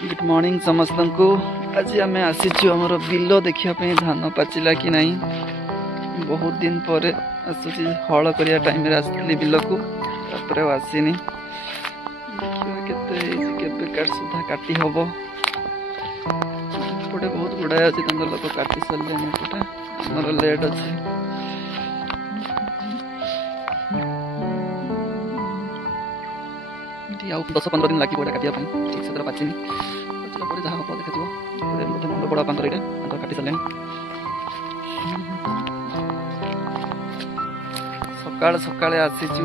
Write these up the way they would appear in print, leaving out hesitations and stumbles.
Good morning समस्त को। आज आम आसीचु आमर बिल देखा धान पाचिला कि नहीं। बहुत दिन पर आसूची हल करिया टाइम रे आसली बिल को तापर आसीनी। देखिए केते सुधा काटी हम एपटे बहुत गुड़ाए अच्छे लोक काटी सारे एपटे आमर लेट अच्छे। आउ 10-15 दिन लगे काटिया ठीक से पाचिनी जहाँ हम देखा बड़ा पांतर यहाँ काटी सारे। सकाल सकाल आसीचु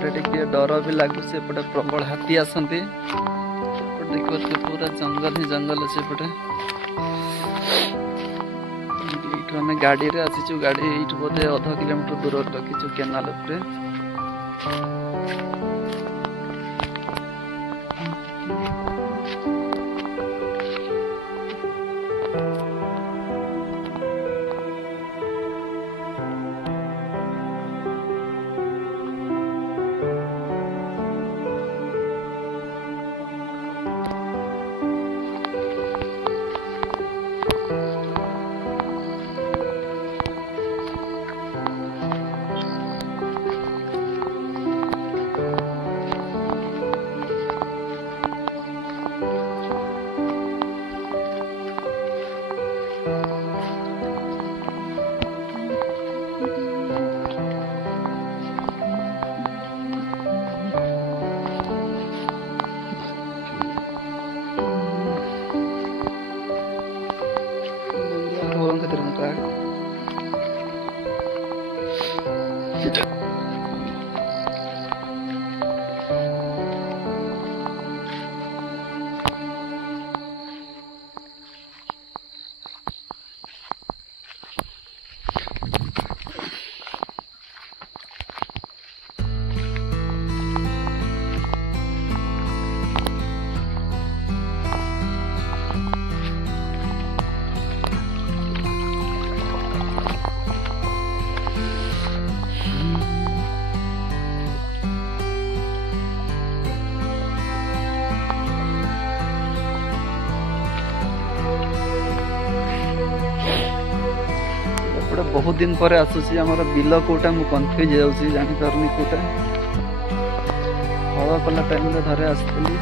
टे डर भी लगुच एपटे प्रबल हाथी आसती देखिए पूरा जंगल ही जंगल अच्छे एपटे। आम गाड़ी रे आसीचु गाड़ी ये बोधे 0.5 किलोमीटर दूर रखीचु केनाल उपरे। बहुत दिन पर आसूसी आमर बिल कोटा मु कन्फ्यूज जाऊँगी जानी पारनी कोटा हल कला टाइम धरे आसती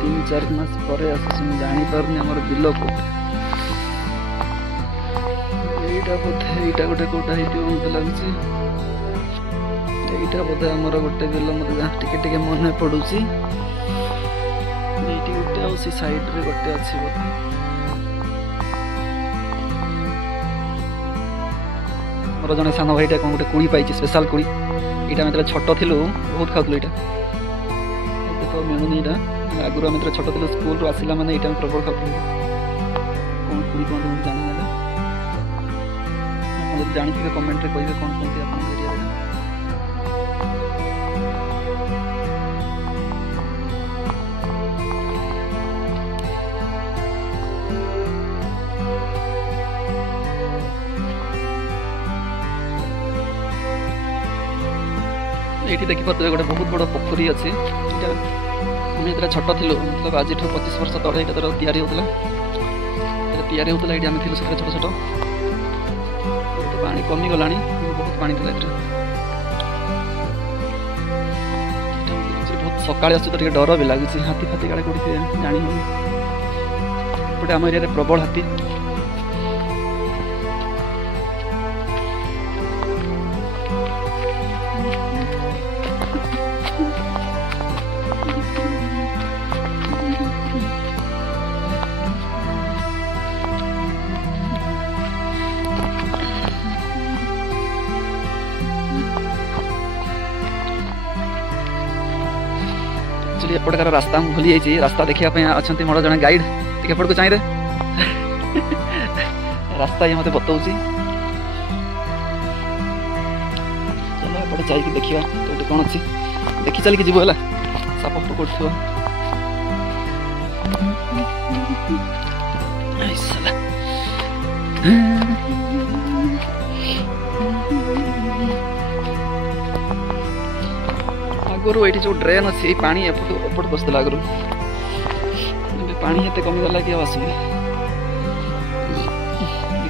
3-4 मास पर आसूसी मुझे जानी पारनी आमर बिल कोटा यहीटा बोधे यहीटा गोटे कोटा मत लगुच यहीटा बोधे आमर गोटे बिल मत जहाँ टिके मन पड़ुची ये गोटे साइड रे गोटे अच्छी बोधे। मोर जन सान भाईटा कौन गोटे कुड़ी पाई स्पेशल कुड़ी यहाँ मतलब छोट थी बहुत खाऊ यहाँ तो मिलूनी यहाँ आगुरी आम छोट थी स्कूल आसला मैंने यहाँ प्रबल खाऊ कौन कुड़ी कहते मुझे जानी आप जानी कमेंट रे कहे कौन कहते आप एरिया। ये देखी पारे गोटे बहुत बड़ पोखरी अच्छे ये छोट थी मतलब आज 25 वर्ष तले ये तैयारी होता ये थी छोट छोट पानी कमी गला बहुत पानी था बहुत सकाଳେ आस तो डर भी लगुच हाथी फाथी काड़े कौटी जानी होते आम एरिया प्रबल हाथी। एपटकार रास्ता भूली जाइए रास्ता देखापी अच्छा मोर जन गाइड टे एपट को चाहिए रास्ता ये मत बताऊँ चलो एपटे जाइए देखा तो कौन अच्छी देखी चलिए जीव है साप पकड़ आगुरी ये जो ड्रेन अच्छी पानी एपट बसला आगुरी पानी एते कमी गला कि आसुनी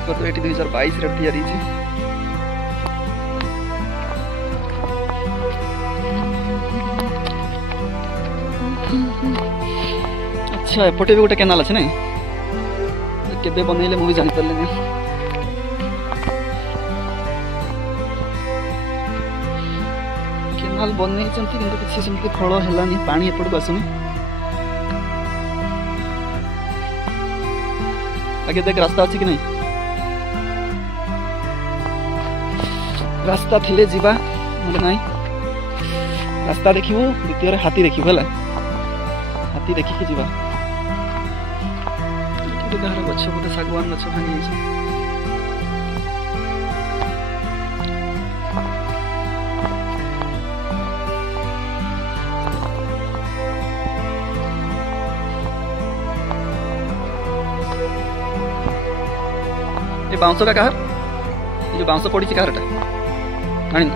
तो ये 2022 तैयारी अच्छा एपटे भी गोटे केनाल अच्छे ना केबे बनइले मुझे जानी पारे केनाल बनई किसी सेमती फल है पानी एपटू आसुनी आगे देख रास्ता अच्छी कि नहीं रास्ता थिले जीवा ना रास्ता देखिबू द्वितीय हाथी देखिबू है हाथी देखिकी जीवा गार गछ बोधे सागवान गछ भांगी ये बाउंस का कहार ये जो बाउंस पड़ी कहारटा जान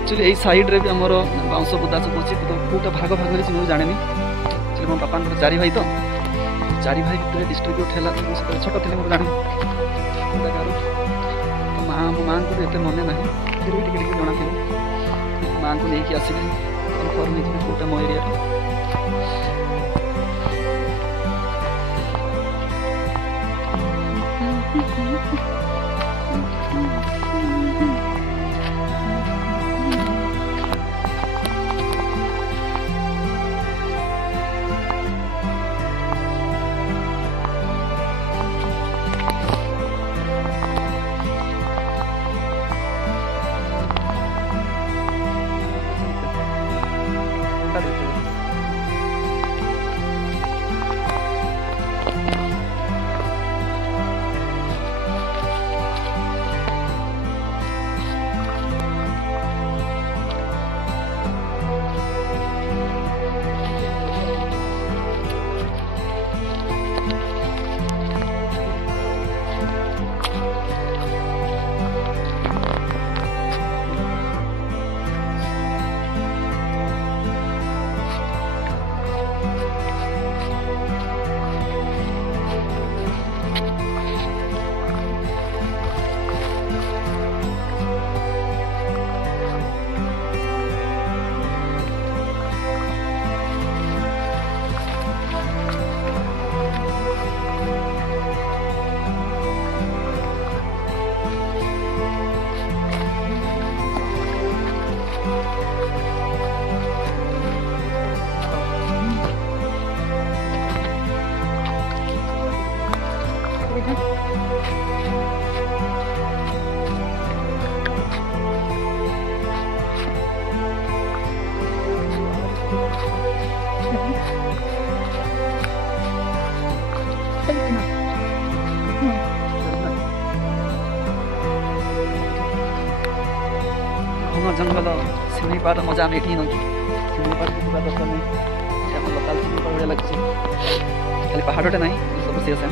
एक्चुअली यही साइड रे भी आमर बाउंस बुदा सब अच्छी तो कौटा भाग भाग मुझे जाने एक्चुअली मो बापा चारि भाई तो चारि भाई भितर डिस्ट्रीब्यूट है छोट थी मुझे जानी माँ मो माँ को एत मन ना फिर भी टे जना थी माँ को लेकिन आसली कन्फर्म नहीं कौटा मो एरिया जंगल शिमिपार मजा आम ये नौ शिमिपार दरकार नहीं लोकाल शिमिपार भाया लगे खाली पहाड़टे ना सब सी आसे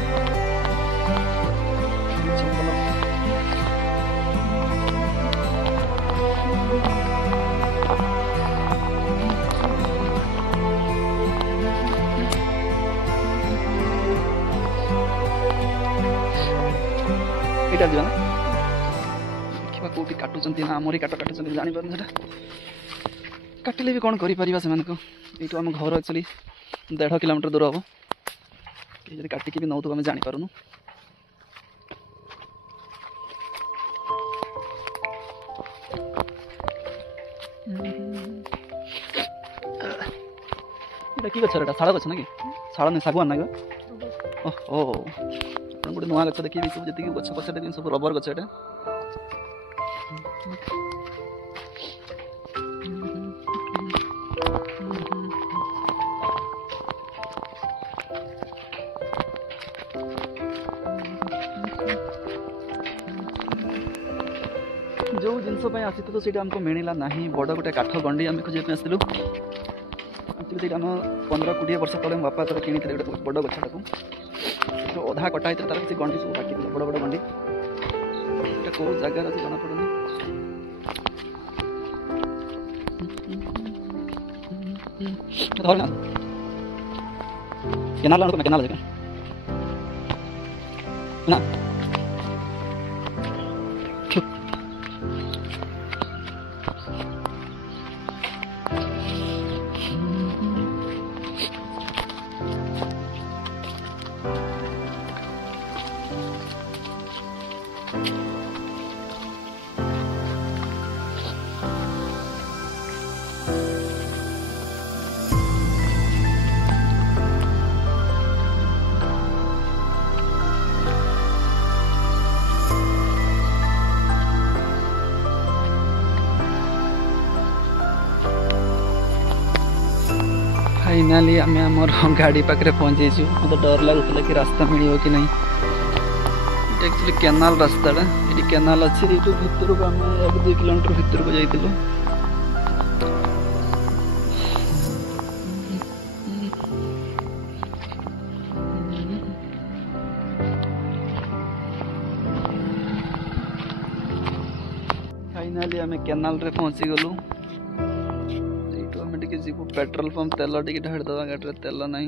यहाँ जाना देखा कौटी काटुंट ना आमरी काट काटुंट जापर से काटिले भी कौन कर आम घर एक्चुअली 1.5 किलोमीटर दूर हम कि काटिकी भी नौ तो आम जापारूँ कि गचा शाल गच ना कि शाल नहीं शागुआन ना ओहो गोटे नुआ गच देखिए सब जी गच पछे सब रबर गच एटा जो जिनस आसी तो सीटा आमको मिलला ना बड़ गोटे काठ गंडी आम खोजा आसलु एक्चुअली आम 15-20 वर्ष तले मो बापा कि गोटे बड़ गछटा को अधा कटा होता तार किसी गंडी सब बाकी बड़ बड़ गंडी कौ जगार अच्छे जना पड़े धरना କେନାଲ ଆଣକୁ କେନାଲ ଦେଖ ନା फाइनाली आम आमर गाड़ी पाखे पहुँची मतलब डर लगुला कि रास्ता मिल कि नहीं ये एक्चुअली केनाल रास्ताटा ये केनाल अच्छी भितर को आम 1-2 किलोमीटर भितर को जाइलु फाइनाली आम केनाल रे पहुँची गलु जीवु पेट्रोल पंप तेल टे ढाड़ी दवा गाड़ी तेल ना